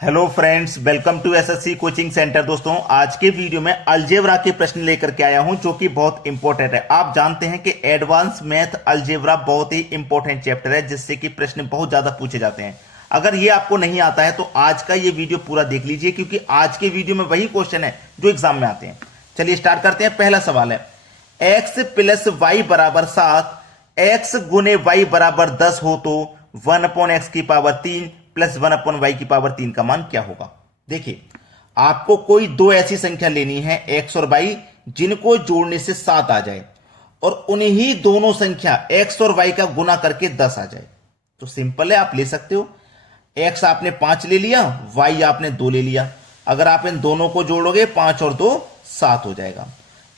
Hello friends, welcome to SSC coaching centre. दोस्तों, आज के वीडियो में अलजेब्रा के प्रश्न लेकर के आया हूं जो कि बहुत इंपॉर्टेंट है। आप जानते हैं कि एडवांस मैथ अलजेब्रा बहुत ही इंपॉर्टेंट चैप्टर है जिससे कि प्रश्न बहुत ज्यादा पूछे जाते हैं। अगर ये आपको नहीं आता है तो आज का ये वीडियो पूरा देख लीजिए, क्योंकि आज के वीडियो में वही क्वेश्चन है जो एग्जाम में आते हैं। चलिए स्टार्ट करते हैं। पहला सवाल है, एक्स प्लस वाई बराबर 7, एक्स गुने वाई बराबर 10 हो तो 1/x की पावर 3 प्लस 1/y की पावर 3 का मान क्या होगा। देखिए, आपको कोई दो ऐसी संख्या लेनी है x और y जिनको जोड़ने से 7 आ जाए और उन्हीं दोनों संख्या x और y का गुना करके 10 आ जाए। तो सिंपल है, आप ले सकते हो। x आपने 5 ले लिया, y आपने 2 ले लिया। अगर आप इन दोनों को जोड़ोगे 5 और 2 7 हो जाएगा।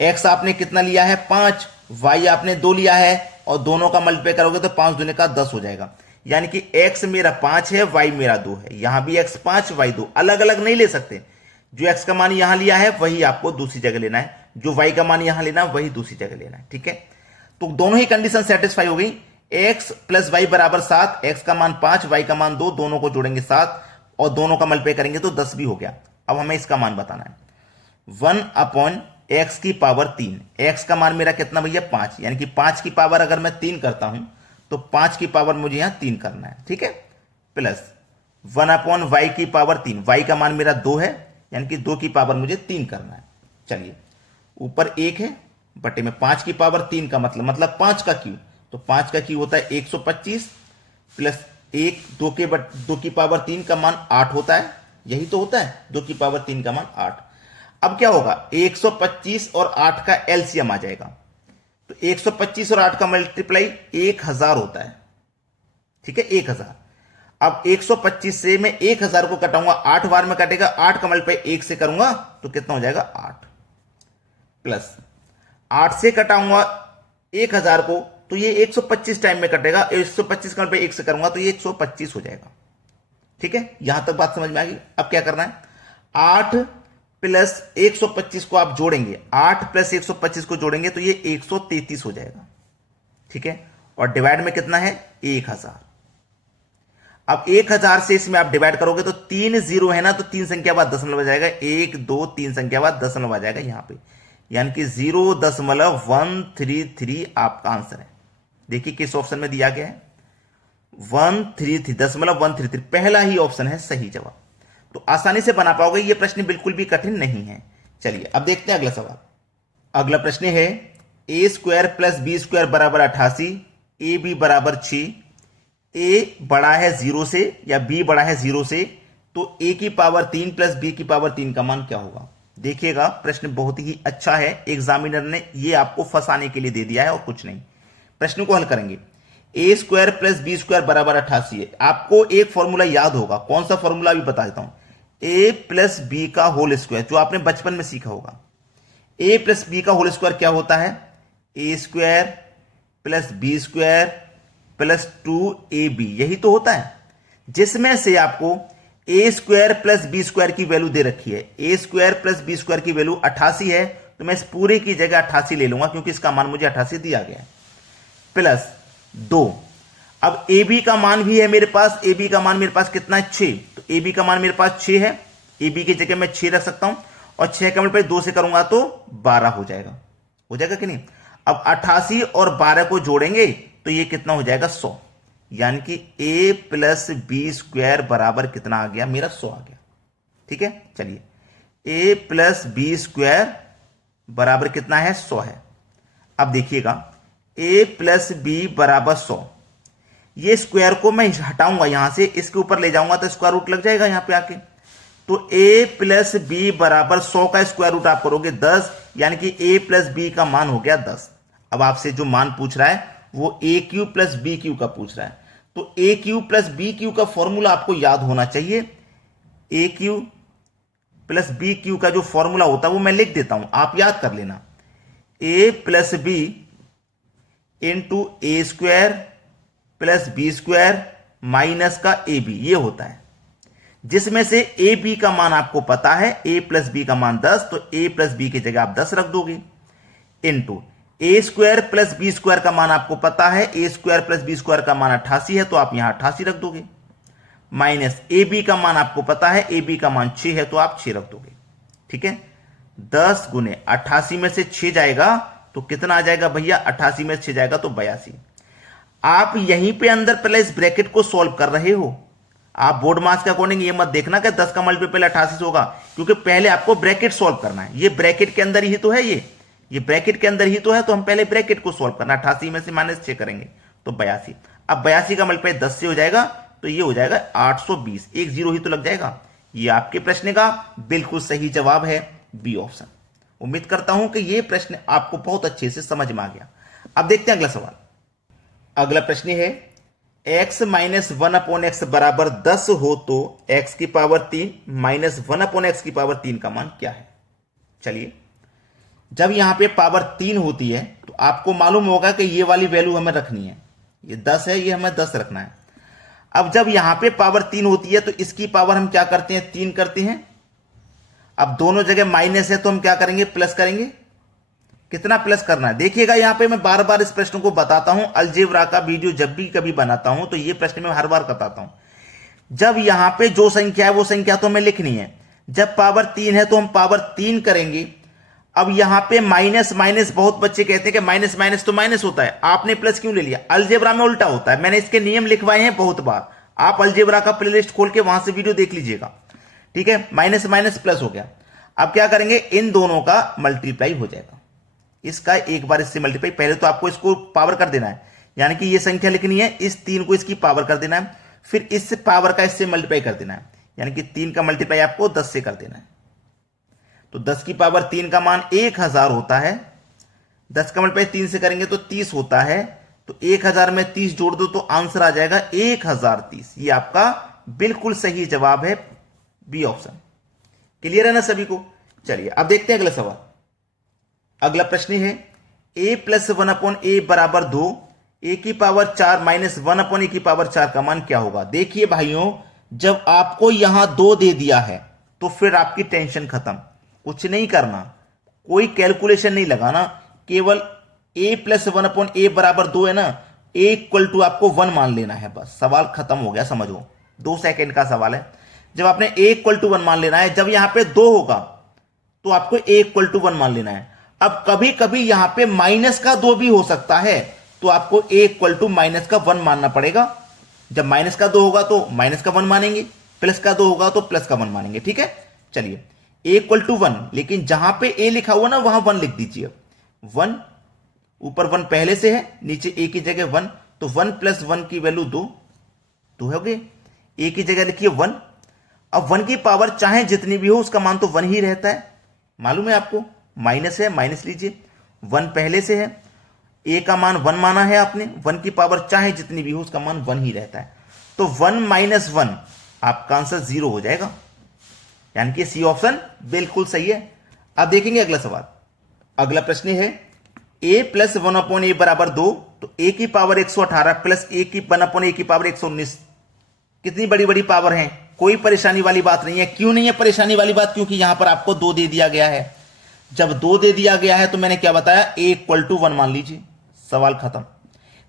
x आपने कितना लिया है 5, y आपने 2 लिया है और दोनों का मल्टीप्लाई करोगे तो 5 दूनी का 10 हो जाएगा। यानी कि x मेरा 5 है, y मेरा 2 है। यहां भी x 5 y 2, अलग अलग नहीं ले सकते। जो x का मान यहां लिया है वही आपको दूसरी जगह लेना है, जो y का मान यहां लेना है वही दूसरी जगह लेना है। ठीक है, तो दोनों ही कंडीशन सेटिस्फाई हो गई। x प्लस वाई बराबर 7, x का मान 5 y का मान 2, दोनों को जोड़ेंगे 7 और दोनों का मल्टीप्लाई करेंगे तो 10 भी हो गया। अब हमें इसका मान बताना है। 1/x की पावर 3, x का मान मेरा कितना भैया 5, यानी कि 5 की पावर अगर मैं 3 करता हूं तो 5 की पावर मुझे यहां 3 करना है। ठीक है, प्लस 1/y की पावर 3, y का मान मेरा 2 है, यानी कि 2 की पावर मुझे 3 करना है। चलिए, ऊपर 1 है बटे में 5 की पावर 3 का मतलब 5 का क्यू, तो 5 का क्यू होता है 125 प्लस 1, 2 की पावर 3 का मान 8 होता है। यही तो होता है, 2 की पावर 3 का मान 8। अब क्या होगा, 125 और 8 का एलसीएम आ जाएगा, तो 125 और 8 का मल्टीप्लाई 1000 होता है। ठीक है, 1000। अब 125 से मैं 1000 को कटाऊंगा, 8 बार में कटेगा, 8 का मल्टीप्लाई 1 से करूंगा तो कितना हो जाएगा 8, प्लस 8 से कटाऊंगा 1000 को तो ये 125 टाइम में कटेगा, 125 का मल्टीप्लाई 1 से करूंगा तो ये 125 हो जाएगा। ठीक है, यहां तक बात समझ में आ गई। अब क्या करना है, 8 प्लस 125 को आप जोड़ेंगे, 8 प्लस 125 को जोड़ेंगे तो ये 133 हो जाएगा। ठीक है, और डिवाइड में कितना है 1000। अब 1000 से इसमें आप डिवाइड करोगे तो 3 जीरो है ना, तो 3 संख्या बाद दशमलव आ जाएगा, 1 2 3 संख्या बाद दशमलव आ जाएगा यहां पे, यानी कि 0.133 आपका आंसर है। देखिए किस ऑप्शन में दिया गया है, 133.133, पहला ही ऑप्शन है सही जवाब। तो आसानी से बना पाओगे, यह प्रश्न बिल्कुल भी कठिन नहीं है। चलिए अब देखते हैं अगला सवाल। अगला प्रश्न है, A square plus B square बराबर 88, ए बी बराबर 6, ए बड़ा है 0 से या बी बड़ा है 0 से, तो ए की पावर 3 प्लस बी की पावर 3 का मान क्या होगा। देखिएगा, प्रश्न बहुत ही अच्छा है, एग्जामिनर ने ये आपको फंसाने के लिए दे दिया है और कुछ नहीं। प्रश्न को हल करेंगे। ए स्क्वायर प्लस बी स्क्वायर बराबर 88 है। आपको एक फॉर्मूला याद होगा, कौन सा फॉर्मूला अभी बता देता हूं, ए प्लस बी का होल स्क्वायर, जो आपने बचपन में सीखा होगा। ए प्लस बी का होल स्क्वायर क्या होता है, A square plus B square plus 2ab, यही तो होता है। जिसमें से आपको A square plus B square की वैल्यू दे रखी है, A square plus B square की वैल्यू 88 है, तो मैं इस पूरे की जगह 88 ले लूंगा क्योंकि इसका मान मुझे 88 दिया गया है, प्लस 2। अब ए बी का मान भी है मेरे पास, ए बी का मान मेरे पास कितना है 6, तो ए बी का मान मेरे पास 6 है, ए बी की जगह मैं 6 रख सकता हूं और 6 का मल्टीप्लाई 2 से करूंगा तो 12 हो जाएगा। हो जाएगा कि नहीं। अब 88 और 12 को जोड़ेंगे तो ये कितना हो जाएगा 100, यानी कि ए प्लस बी स्क्वायर बराबर कितना आ गया मेरा 100 आ गया। ठीक है, चलिए ए प्लस बी स्क्वायर बराबर कितना है 100 है। अब देखिएगा, ए प्लस बी बराबर 100, ये स्क्वायर को मैं हटाऊंगा यहां से, इसके ऊपर ले जाऊंगा तो स्क्वायर रूट लग जाएगा यहां पे आके, तो ए प्लस बी बराबर 100 का स्क्वायर रूट आप करोगे 10, यानी कि ए प्लस बी का मान हो गया 10। अब आपसे जो मान पूछ रहा है वो ए क्यू प्लस बी क्यू का पूछ रहा है, तो ए क्यू प्लस बी क्यू का फॉर्मूला आपको याद होना चाहिए। ए क्यू प्लस बी क्यू का जो फॉर्मूला होता है वो मैं लिख देता हूं, आप याद कर लेना, A plus B into A square plus B square minus का ए बी, ये होता है। जिसमें से ए बी का मान आपको पता है, ए प्लस बी का मान 10, तो ए प्लस बी की जगह आप 10 रख दोगे, into A square plus B square का मान आपको पता है, A square plus B square का मान 88 है, तो आप यहां 88 रख दोगे, माइनस ए बी का मान आपको पता है, ए बी का मान 6 है तो आप 6 रख दोगे। ठीक है, 10 गुने 88 में से 6 जाएगा तो कितना आ जाएगा भैया, 88 में से 6 जाएगा तो 82। आप यहीं पे अंदर पहले इस ब्रैकेट को सॉल्व कर रहे हो। आप बोर्ड मार्क्स के अकॉर्डिंग ये मत देखना कि 10 का मल्टीपल 88 से होगा, क्योंकि पहले आपको ब्रैकेट सॉल्व करना है। ये ब्रैकेट के अंदर ही तो है, ये ब्रैकेट के अंदर ही तो है, तो हम पहले ब्रैकेट को सॉल्व करना। 88 में से -6 करेंगे तो 82। अब 82 का मल्टीप्लाई 10 से हो जाएगा तो ये हो जाएगा 820। एक जीरो ही तो लग जाएगा। ये आपके प्रश्न का बिल्कुल सही जवाब है, बी ऑप्शन। उम्मीद करता हूं कि ये प्रश्न आपको बहुत अच्छे से समझ में आ गया। अब देखते हैं अगला सवाल। अगला प्रश्न है x - 1/x बराबर 10 हो तो x की पावर 3 माइनस 1/x की पावर 3 का मान क्या है। चलिए, जब यहां पे पावर 3 होती है तो आपको मालूम होगा कि ये वाली वैल्यू हमें रखनी है। ये 10 है, ये हमें 10 रखना है। अब जब यहां पे पावर 3 होती है तो इसकी पावर हम क्या करते हैं, 3 करते हैं। अब दोनों जगह माइनस है तो हम क्या करेंगे, प्लस करेंगे। कितना प्लस करना है देखिएगा। यहां पे मैं बार बार इस प्रश्न को बताता हूं, अलजेब्रा का वीडियो जब भी कभी बनाता हूं तो ये प्रश्न मैं हर बार बताता हूं। जब यहां पे जो संख्या है वो संख्या तो हमें लिखनी है। जब पावर 3 है तो हम पावर 3 करेंगे। अब यहां पे माइनस माइनस, बहुत बच्चे कहते हैं कि माइनस माइनस तो माइनस होता है, आपने प्लस क्यों ले लिया। अलजेब्रा में उल्टा होता है, मैंने इसके नियम लिखवाए हैं बहुत बार। आप अलजेब्रा का प्लेलिस्ट खोल के वहां से वीडियो देख लीजिएगा। ठीक है, माइनस माइनस प्लस हो गया। अब क्या करेंगे, इन दोनों का मल्टीप्लाई हो जाएगा। इसका एक बार इससे मल्टीप्लाई, पहले तो आपको इसको पावर कर देना है, यानी कि ये संख्या लिखनी है, इस 3 को इसकी पावर कर देना है, फिर इस पावर का इससे मल्टीप्लाई कर देना है, यानी कि 3 का मल्टीप्लाई आपको 10 से कर देना है। तो 10 की पावर 3 का मान 1000 होता है। 10 का मल्टीप्लाई 3 से करेंगे तो 30 होता है। तो 1000 में 30 जोड़ दो तो आंसर आ जाएगा 1030। ये आपका बिल्कुल सही जवाब है, बी ऑप्शन। क्लियर है ना सभी को। चलिए अब देखते हैं अगला सवाल। अगला प्रश्न है a + 1/a बराबर 2, a की पावर 4 माइनस 1/a की पावर 4 का मान क्या होगा। देखिए भाइयों, जब आपको यहां 2 दे दिया है तो फिर आपकी टेंशन खत्म, कुछ नहीं करना, कोई कैलकुलेशन नहीं लगाना, केवल a + 1/a बराबर 2 है ना, a = आपको 1 मान लेना है, बस सवाल खत्म हो गया। समझो, 2 सेकंड का सवाल है। जब आपने a = 1 मान लेना है, जब यहां पे 2 होगा तो आपको a = 1 मान लेना है। अब कभी कभी यहां पे माइनस का 2 भी हो सकता है, तो आपको a = माइनस का 1 मानना पड़ेगा। जब माइनस का 2 होगा तो माइनस का 1 मानेंगे, प्लस का 2 होगा तो प्लस का 1 मानेंगे। ठीक है, चलिए a = 1, लेकिन जहां पे a लिखा हुआ ना वहां 1 लिख दीजिए। 1 ऊपर 1 पहले से है, नीचे a की जगह 1, तो 1 + 1 की वैल्यू 2 हो गई। a की जगह लिखिए 1। अब 1 की पावर चाहे जितनी भी हो उसका मान तो 1 ही रहता है, मालूम है आपको। माइनस है, माइनस लीजिए, 1 पहले से है, a का मान 1 माना है आपने, 1 की पावर चाहे जितनी भी हो उसका मान 1 ही रहता है। तो 1 - 1 आपका आंसर 0 हो जाएगा, यानी कि सी ऑप्शन बिल्कुल सही है। अब देखेंगे अगला सवाल। अगला प्रश्न है a + 1/a बराबर 2, तो a की पावर 118 प्लस a की 1/a की पावर 119, कितनी बड़ी बड़ी पावर है, कोई परेशानी वाली बात नहीं है। क्यों नहीं है परेशानी वाली बात, क्योंकि यहां पर आपको 2 दे दिया गया है। जब 2 दे दिया गया है तो मैंने क्या बताया, a = 1 मान लीजिए, सवाल खत्म।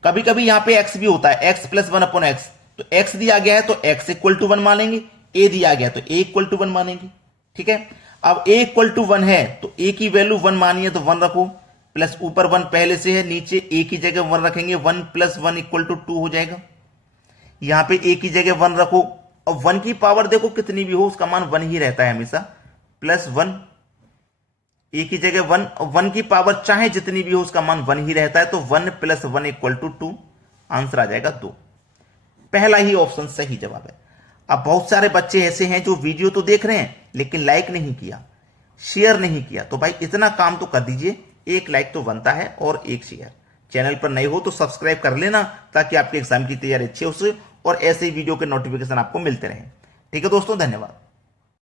कभी कभी यहां पे x भी होता है, x + 1/x, तो x दिया गया है तो x = 1 मानेंगे, a दिया गया तो a = 1 मानेंगे। ठीक है, अब a = 1 है तो a की वैल्यू 1 मानी है तो 1 रखो, प्लस ऊपर 1 पहले से है, नीचे a की जगह 1 रखेंगे, 1 + 1 = 2 हो जाएगा। यहां पे a की जगह 1 रखो, और 1 की पावर देखो कितनी भी हो उसका मान 1 ही रहता है हमेशा, +1, a की जगह 1, 1 की पावर चाहे जितनी भी हो उसका मान 1 ही रहता है, तो 1 + 1 = 2, आंसर आ जाएगा 2। पहला ही ऑप्शन सही जवाब है। अब बहुत सारे बच्चे ऐसे हैं जो वीडियो तो देख रहे हैं लेकिन लाइक नहीं किया, शेयर नहीं किया, तो भाई इतना काम तो कर दीजिए, 1 लाइक तो बनता है और 1 शेयर। चैनल पर नए हो तो सब्सक्राइब कर लेना, ताकि आपके एग्जाम की तैयारी अच्छी हो सके और ऐसे ही वीडियो के नोटिफिकेशन आपको मिलते रहें। ठीक है दोस्तों, धन्यवाद।